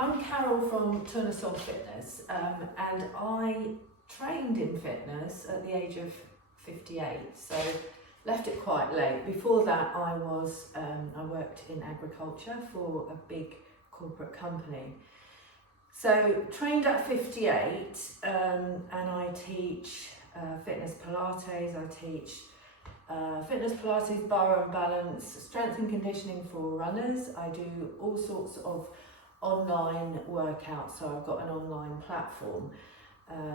I'm Carol from Turner Fitness, and I trained in fitness at the age of 58, so left it quite late. Before that, I worked in agriculture for a big corporate company. So trained at 58, and I teach fitness Pilates. I teach fitness Pilates, bar and balance, strength and conditioning for runners. I do all sorts of online workouts, so I've got an online platform,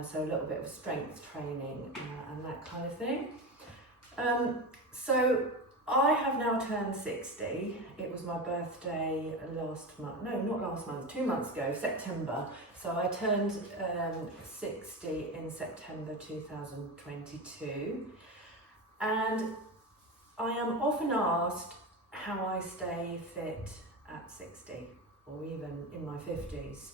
so a little bit of strength training and that kind of thing. So I have now turned 60. It was my birthday last month, no, not last month, 2 months ago, September. So I turned 60 in September 2022. And I am often asked how I stay fit at 60 or even in my 50s.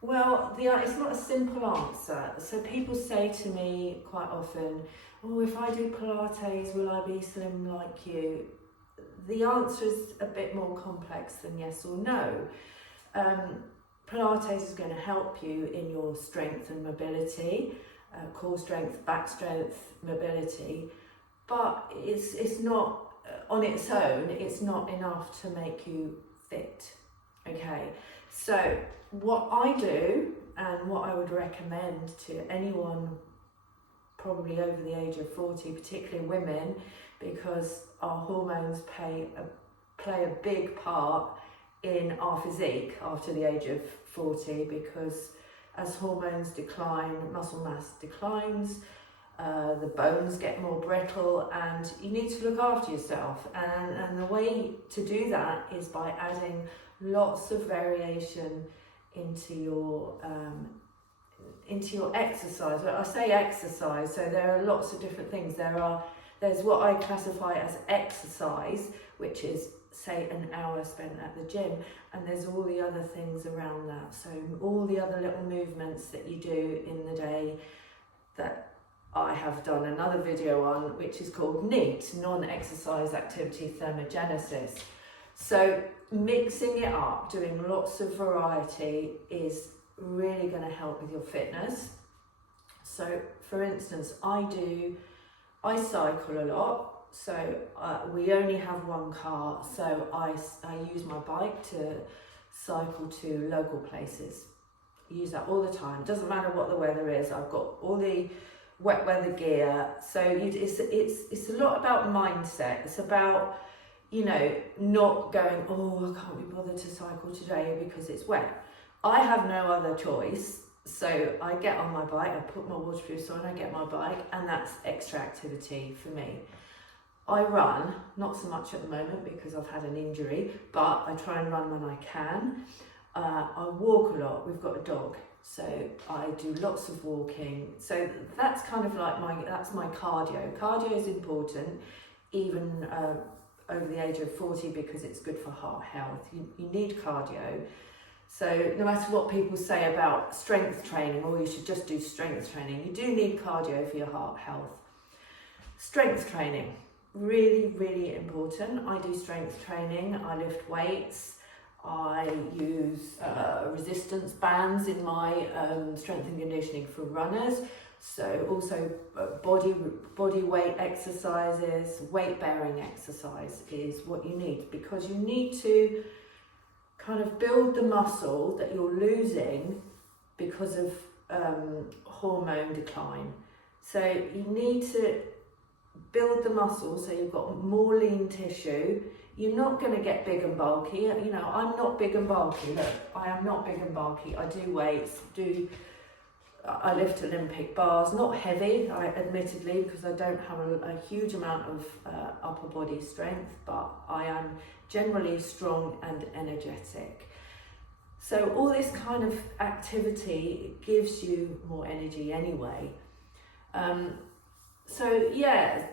Well, it's not a simple answer. So people say to me quite often, oh, if I do Pilates, will I be slim like you? The answer is a bit more complex than yes or no. Pilates is going to help you in your strength and mobility, core strength, back strength, mobility, but it's not, on its own, it's not enough to make you fit. Okay, so what I do and what I would recommend to anyone probably over the age of 40, particularly women, because our hormones play a big part in our physique after the age of 40, because as hormones decline, muscle mass declines, the bones get more brittle, and you need to look after yourself. And the way to do that is by adding lots of variation into your exercise. Well, I say exercise, so there are lots of different things. There's what I classify as exercise, which is say an hour spent at the gym, and there's all the other things around that. So all the other little movements that you do in the day that I have done another video on, which is called NEAT, non-exercise activity thermogenesis. So mixing it up, doing lots of variety is really going to help with your fitness. So for instance, I cycle a lot. So we only have one car, so I use my bike to cycle to local places. I use that all the time. Doesn't matter what the weather is. I've got all the wet weather gear. So it's a lot about mindset. It's about, not going, oh, I can't be bothered to cycle today because it's wet. I have no other choice. So I get on my bike, I put my waterproof on, I get my bike, and that's extra activity for me. I run, not so much at the moment because I've had an injury, but I try and run when I can. I walk a lot. We've got a dog, so I do lots of walking. So that's kind of like my cardio. Cardio is important, even over the age of 40, because it's good for heart health. You need cardio. So no matter what people say about strength training, or you should just do strength training, you do need cardio for your heart health. Strength training, really, really important. I do strength training, I lift weights, I use resistance bands in my strength and conditioning for runners. So also body weight exercises, weight bearing exercise is what you need, because you need to kind of build the muscle that you're losing because of hormone decline. So you need to build the muscle so you've got more lean tissue. You're not going to get big and bulky. I'm not big and bulky. Look, I am not big and bulky. I do weights, I lift Olympic bars, not heavy, admittedly, because I don't have a huge amount of upper body strength, but I am generally strong and energetic. So all this kind of activity gives you more energy anyway. So yeah,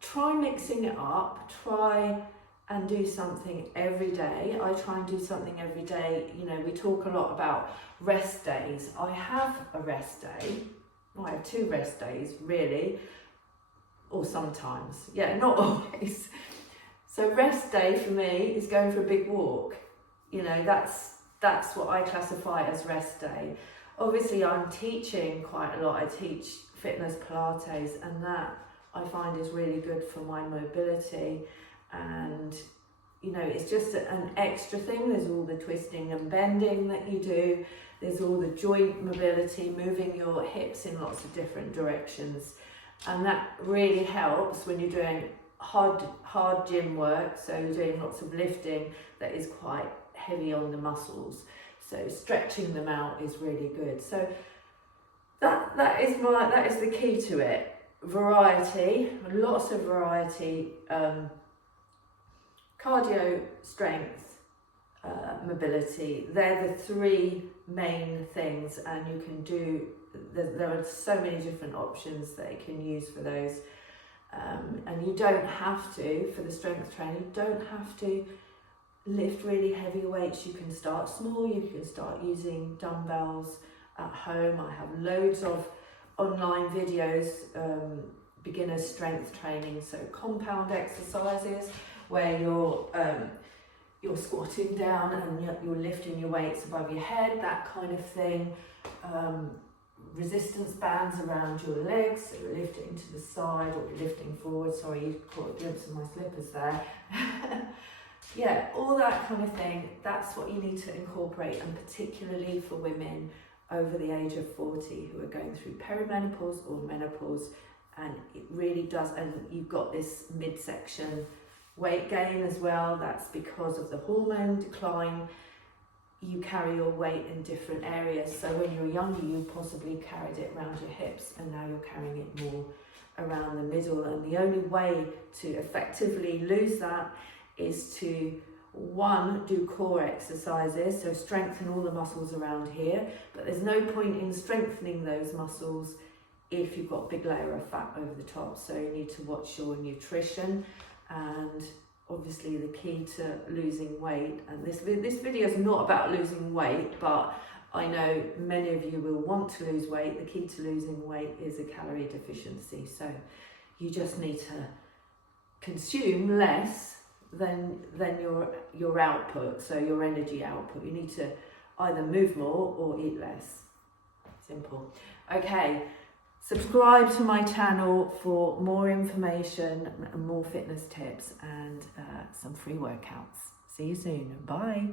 try mixing it up, try and do something every day. I try and do something every day. We talk a lot about rest days. I have a rest day. I have 2 rest days, really, or sometimes. Yeah, not always. So rest day for me is going for a big walk. you know, that's what I classify as rest day. Obviously I'm teaching quite a lot. I teach fitness Pilates, and that I find is really good for my mobility, and you know, it's just an extra thing. There's all the twisting and bending that you do. There's all the joint mobility, moving your hips in lots of different directions. And that really helps when you're doing hard gym work. So you're doing lots of lifting that is quite heavy on the muscles. So stretching them out is really good. So that is the key to it. Variety, lots of variety. Cardio, strength, mobility, they're the three main things, and you can do, there are so many different options that you can use for those, and you don't have to, for the strength training, you don't have to lift really heavy weights. You can start small, you can start using dumbbells at home. I have loads of online videos, beginner strength training, so compound exercises, where you're squatting down and you're lifting your weights above your head, that kind of thing. Resistance bands around your legs, so you're lifting to the side or you're lifting forward. Sorry, you caught a glimpse of my slippers there. Yeah, all that kind of thing, that's what you need to incorporate, and particularly for women over the age of 40 who are going through perimenopause or menopause, and it really does, and you've got this midsection weight gain as well. That's because of the hormone decline. You carry your weight in different areas. So when you're younger, you possibly carried it around your hips, and now you're carrying it more around the middle. And the only way to effectively lose that is to, one, do core exercises, so strengthen all the muscles around here. But there's no point in strengthening those muscles if you've got a big layer of fat over the top. So you need to watch your nutrition. And obviously the key to losing weight, and this video is not about losing weight, but I know many of you will want to lose weight. The key to losing weight is a calorie deficiency. So you just need to consume less than your output, so your energy output. You need to either move more or eat less. Simple. Okay. Subscribe to my channel for more information and more fitness tips, and some free workouts. See you soon. Bye.